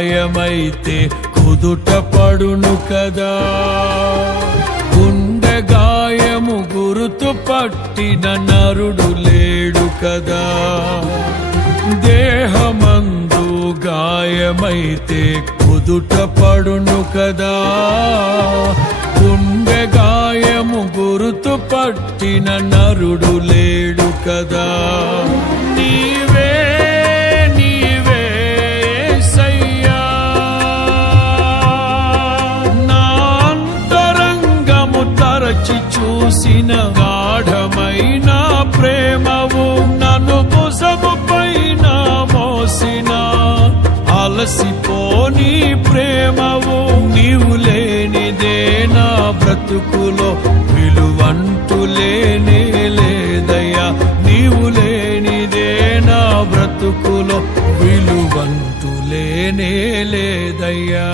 గాయమైతే కుదుట పడును కదా, గుండె గాయము గురుతు పట్టిన నరుడు లేడు కదా. దేహమందు గాయమైతే కుదుట పడును కదా, గుండె గాయము గురుతు పట్టిన నరుడు లేడు కదా. నీవే నీవే యేసయ్యా, నా అంతరంగము తరచి చూసిన గాఢమైన ప్రేమవు, నన్ను భుజము పైన మోసిన అలసిపోని ప్రేమవు. నీవు లేనిదే నా బ్రతుకులో విలువంటూ లేనే లేదయ్యా, నీవు లేనిదే నా బ్రతుకులో విలువంటూ లేనే లేదయ్యా.